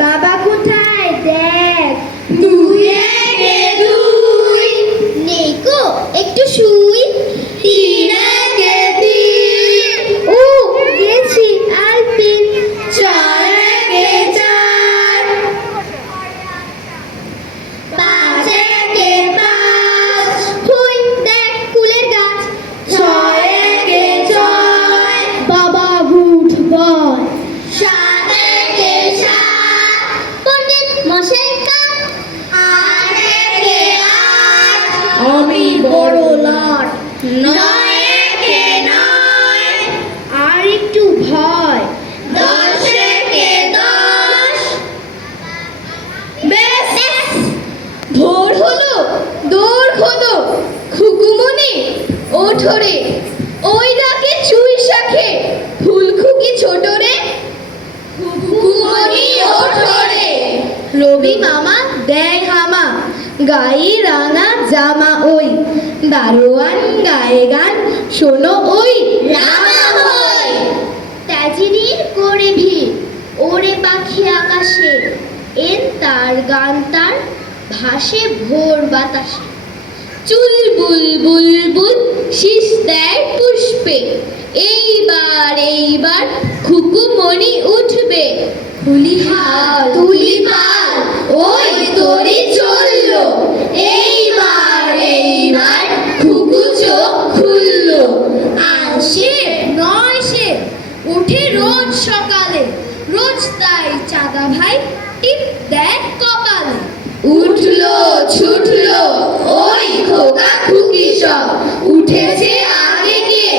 বাবা কোথায় দেখ, দুই একে দুই, নেই গো একটু শুই, তিন একে তিন, ও গেছি আর তিন, চার একে চার, পাঁচ একে পাঁচ, হুই দেখ কুলের গাছ, ছয় একে ছয়, বাবা উঠ বল, সাত একে সাত, পণ্ডিত মশাই কাপ, আট একে আট, আমি বড় লাট, নয় একে নয়, আর একটু ভয়, দশ একে দশ, বেশ ভোর হলো, দৌড় খোদো, খুকুমনি ওঠো রে, ওই ডাকে চুই শাখে, ফুলখুকি ছোট রে, খুকুমনি ওঠো রে, রবি মামা দেয় হামা, গায়ে রাঙা জামা ওই, দারোয়ান গায়ে গান শোনো ওই রামা হই, ত্যাজিনীর করে ভিড়, ওরে পাখি আকাশে, এর তার গান তার ভাসে ভোর বাতাসে, চুল বুল বুল বুল শীষ দেয় পুষ্পে, এইবার খুকুমনি উঠবে, খুলি হাল তুলি পাল, ওই তরি চললো, এইবার খুকু চোখ খুললো, আসে নয় সে উঠে রোজ সকালে, রোজ তাই চাঁদা ভাই টিপ দেয় কপালে, উঠলো ছুটলো ওই খোকা খুকি সব, উঠেছে আগে গিয়ে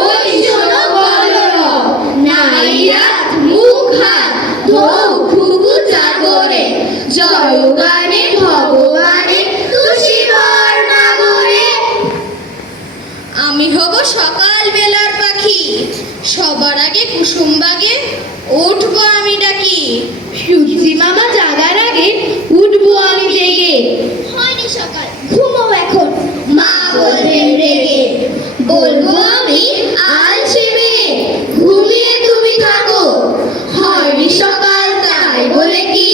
ওই শোনো বলো নাই রাত মুখ হাত ধৌ খুকু জাগরে, জয় গানে ভগবানে তুষি ভর নাগরে, আমি হব সকাল বেলার পাখি, সবার আগে কুসুম বাগে উঠবো আমি ডাকি, সূর্যি মামা জাগার আগে উঠবো আমি জেগে, হয়নি সকাল ঘুমো এখন, মা বলবেন রেগে, বলবো আমি আলসে মেয়ে, ঘুমিয়ে তুমি থাকো, হয়নি সকাল তাই বলে কি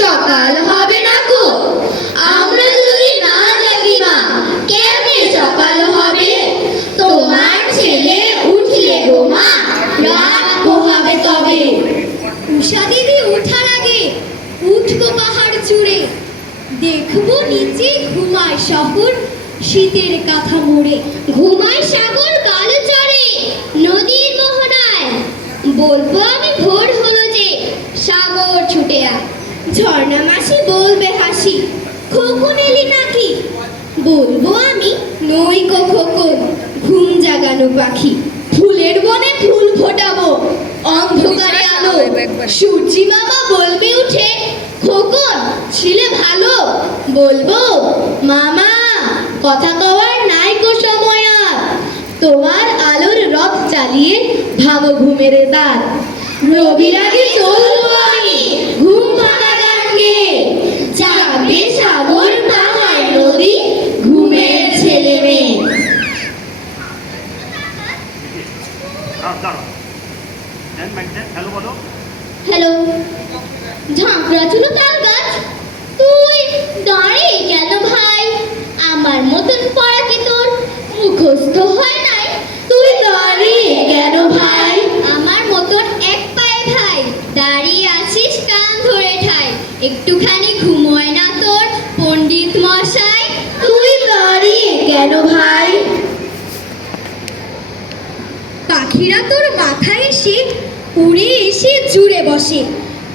সকাল হবে না গো, আমরা যদি না জাগি মা কেমনে সকাল হবে, তোমার ছেলে উঠলে গো মা রাত পোহাবে তবে, উষা দিদি উঠার আগে উঠবো পাহাড় চূড়ে, দেখবো নিচে ঘুমায় শহর শীতের কাঁথা মোড়ে, ঘুমায় সাগর কালো চড়ে নদীর মোহনায়, বলবো আমি ভোর হলো যে সাগর ছুটে আয়, ঝর্ণা মাসি বলবে হাসি, খোকন এলি নাকি, বলবো আমি নই গো খোকন ঘুম জাগানো পাখি, ফুলের বনে ফুল ফোটাবো অন্ধকারে আলো, সূর্যি মামা বলবে উঠে, খোকন ছিলে ভালো, বলবো মামা কথা কওয়ার নাই গো সময় আর, তোমার আলোর রথ চালিয়ে ভাঙো ঘুমের দ্বার, রবির আগে চলবো আমি ঘুম ভাঙা গান গেয়ে, যাবে সাগর পাহাড় নদী ঘুমের ছেলে মেয়ে। হ্যালো ঝাঁকড়া চুলো তাল গাছ, তুই দাঁড়িয়ে কেন ভাই, আমার মতন পড়া কি তোর মুখস্থ হয় নাই, তুই দাঁড়িয়ে কেন ভাই, আমার মতন এক পায়ে ভাই, দাঁড়িয়ে আছিস কান ধরে ঠাই, একটুখানি ঘুমোয় না তোর পণ্ডিত মশাই, তুই দাঁড়িয়ে কেন ভাই, পাখিরা তোর মাথায় এসে উড়ে এসে জুড়ে বসে,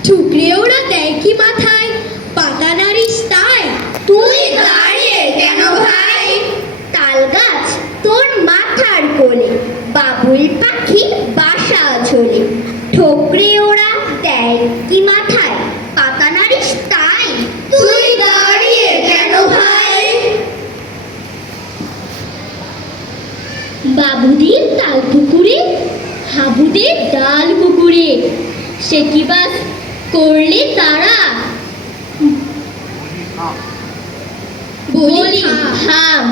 ঠুকরে ওরা দেয় কি মাথায়, পাতা নাড়িস তাই, তুই দাঁড়িয়ে কেন ভাই, তাল গাছ তোর মাথার কোলে, বাবুল পাখি বাসা ঝোলে, ঠোকরে ওরা দেয় কি মাথায়, পাতা নাড়িস তাই, তুই দাঁড়িয়ে কেন ভাই, বাবুদের তাল পুকুরে হাবুদের ডাল পুকুরে, সে কি বাস করলে তারা, বলি থাম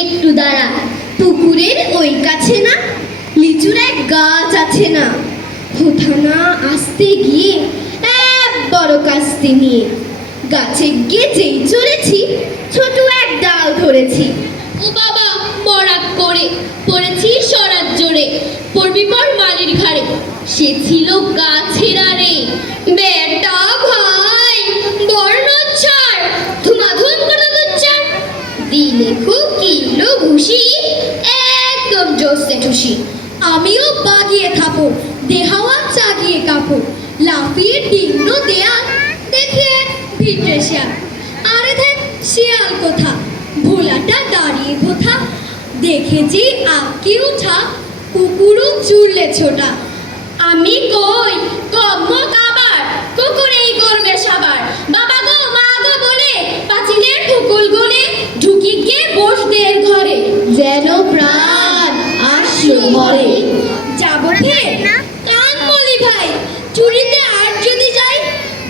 একটু দাঁড়া, পুকুরের ওই কাছে না লিচুর এক গাছ আছে না, কোথা না আসতে গিয়ে এক বড় কাস্তে নিয়ে গাছে গিয়ে যেই চড়েছি, ছোট এক ডাল ধরেছি। ও বাবা মরাক করে পড়েছি সরাত জোরে, পড়বি পর মালির ঘাড়ে, সে ছিল গাছের আরে। বেটা ভাই বর্ণ ছাড়, ধুমাধুম করে দুচ্চার, দিলে খুব কিলো ঘুষি, একদম জোসে ঠুসি। আমিও বাগিয়ে থাপড়, দেহাওয়া চাগিয়ে কাপড়, লাফিয়ে ডিন্ন দেয়া, দেখে ভিটে শিয়াল। আরে দেখ শিয়াল কোথা, ভোলাটা দাঁড়িয়ে কোথা, দেখেছি আঁকি উঠা, কুকুরও চুললে ছোটা। আমি কই কম্ম কাবার, কুকুরেই করবে সাবার। বাবা গো মা গো বলে পাঁচিলের ঠুকুল গলে, ঢুকি গিয়ে বসবে এর ঘরে। যেন প্রাণ আসলো ঘরে। যাবো ফের কান বলি ভাই, চুরিতে আর যদি যাই,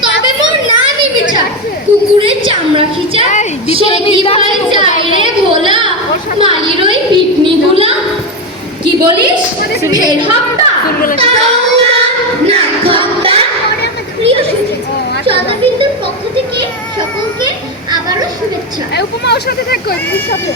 তবে মোর না নিবি ছাড়, কুকুরের চামড়া খিচা। সে কি ভাই যায় রে ভোলা, মালির ওই পিকনি গুলা। কি বলিস ফের হাপ্তা? তাও না, না খপ্তা। প্রিয় সুধী, চন্দ্রবিন্দুর পক্ষ থেকে সকলকে আবারও শুভেচ্ছা। উপমা ওর সাথে থাকো দিদির সাথে।